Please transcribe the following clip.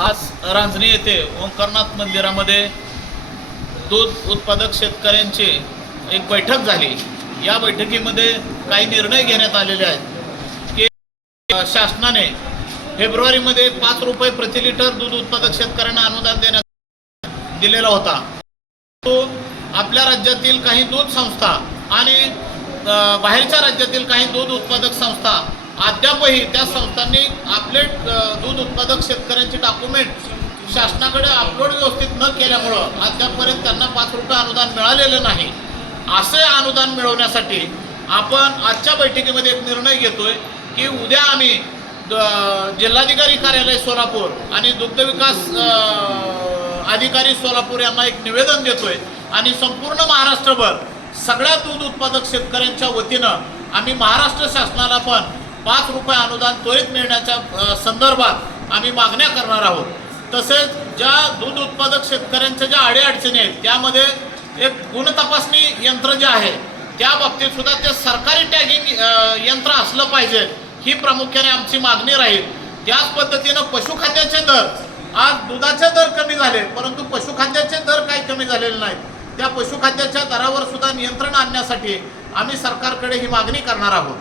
आज रांजणी येथे ओंकारनाथ मंदिरामध्ये दूध उत्पादक शेतकऱ्यांची एक बैठक झाली. या बैठकीमध्ये काही निर्णय घेण्यात आलेले आहेत. की शासनाने फेब्रुवारीमध्ये पाच रुपये प्रति लिटर दूध उत्पादक शेतकऱ्यांना अनुदान देण्यात दिलेला होता. तो आपल्या राज्यातील काही दूध संस्था आणि बाहेरच्या राज्यातील काही दूध उत्पादक संस्था अद्यापही त्या संस्थांनी आपले दूध उत्पादक शेतकऱ्यांचे डॉक्युमेंट शासनाकडे अपलोड व्यवस्थित न केल्यामुळं अद्यापपर्यंत त्यांना पाच रुपये अनुदान मिळालेलं नाही. असे अनुदान मिळवण्यासाठी आपण आजच्या बैठकीमध्ये एक निर्णय घेतोय की उद्या आम्ही द- जिल्हाधिकारी कार्यालय सोलापूर आणि दुग्धविकास अधिकारी सोलापूर यांना एक निवेदन देतोय आणि संपूर्ण महाराष्ट्रभर सगळ्या दूध उत्पादक शेतकऱ्यांच्या वतीनं आम्ही महाराष्ट्र शासनाला पण पाच रुपये अनुदान त्वरित मिळण्याच्या संदर्भात आम्ही मागण्या करणार आहोत. तसेच ज्या दूध उत्पादक शेतकऱ्यांच्या ज्या अडीअडचणी आहेत त्यामध्ये एक गुणतपासणी यंत्र जे आहे त्या बाबतीत सुद्धा ते सरकारी टॅगिंग यंत्र असलं पाहिजे ही प्रामुख्याने आमची मागणी राहील. त्याच पद्धतीनं पशुखाद्याचे दर आज दुधाचे दर कमी झाले परंतु पशुखाद्याचे दर काही कमी झालेले नाहीत. त्या पशुखाद्याच्या दरावर सुद्धा नियंत्रण आणण्यासाठी आम्ही सरकारकडे ही मागणी करणार आहोत.